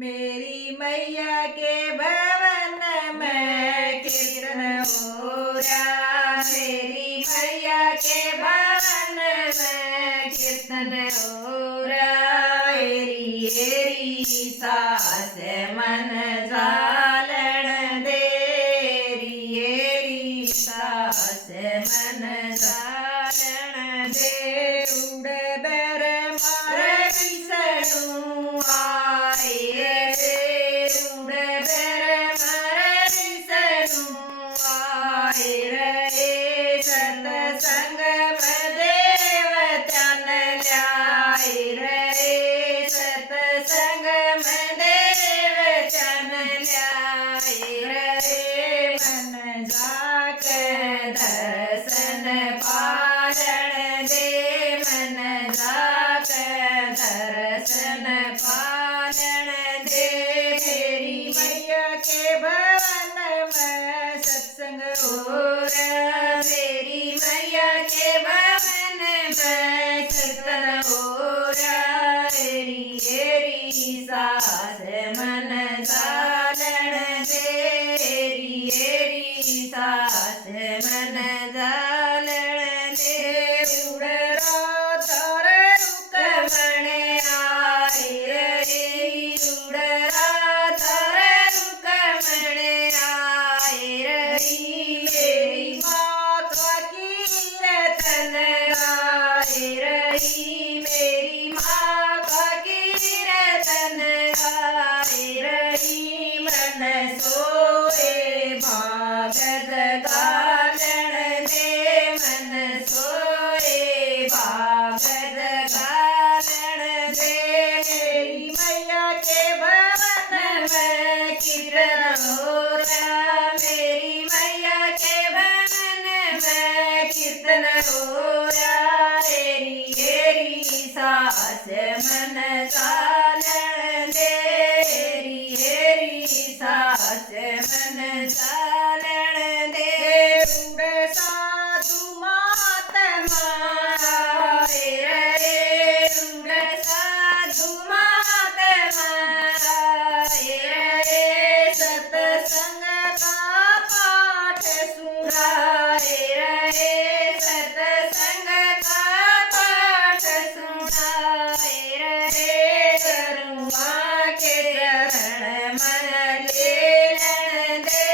मेरी मैया के भवन में कीर्तन हो रहा। मेरी मैया के भवन में कीर्तन हो रहा। एरी एरी सास मन जालन दे। एरी सास मन जालन दे। उड़ बर मार विष्णु आए रे। उड़ बर मार विष्णु आए रे। सतसंग देव तन ल्याए रे। सतसंग देव तन ल्याए रे। मन जाके दर्शन पालन दे। मन जाके दर्शन पालन दे। मेरी मैया के भवन में सत्संग हो रहा। मेरी मैया के भवन में कीर्तन हो रहा। एरी एरी सास मन जालन दे। एरी एरी सास मन जालन दे। उड़ रात रुकमण आए रे। उड़ रात रुकमण आए रे। मेरी माता कीर्तन गाए रे। मेरी माता कीर्तन गाए रे। मन सोए भागत गालन दे। मन सोए भागत गालन दे। मेरी मैया के भवन में कीर्तन हो रहा। मेरी मैया के भवन में कीर्तन हो रहा। एरी एरी सास मन जालन दे। एरी एरी सास मन जालन दे। उड़ साधु महात्मा आए रे। उड़ साधु महात्मा आए रे। सतसंग का पाठ सुनाए रे। सतसंग का पाठ सुनाए रे। करुणा के चरण मन लेलन दे।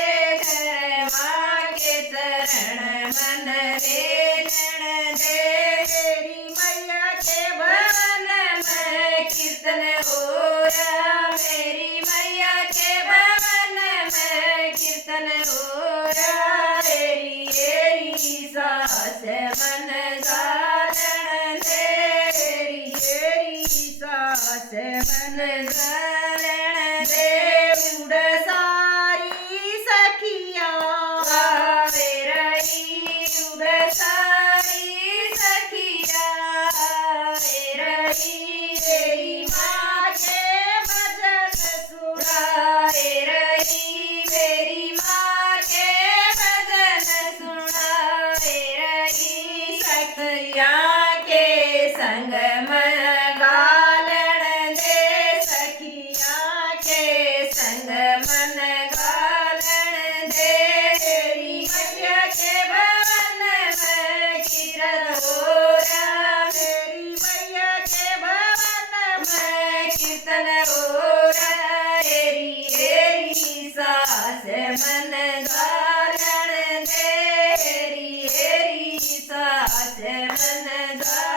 करुणा के चरण मन लेलन दे। मेरी मैया के भवन में कीर्तन हो रहा। मेरी मैया के भवन में कीर्तन हो रहा। एरी एरी सास मन जालन दे। एरी एरी सास मन जालन दे। उड़ सारी सखिया आए रही। उड़ सारी सखिया आए रही। मेरी माँ के भजन सुनाए रही। मेरी माँ के भजन सुनाए रही। सखिया के संग मन गालन दे। सखिया के संग मन गालन दे। मेरी मैया के भवन में कीर्तन हो रहा। मेरी मैया के भवन में कीर्तन हो रहा। एरी एरी सास मन जालन दे। एरी एरी सास मन जालन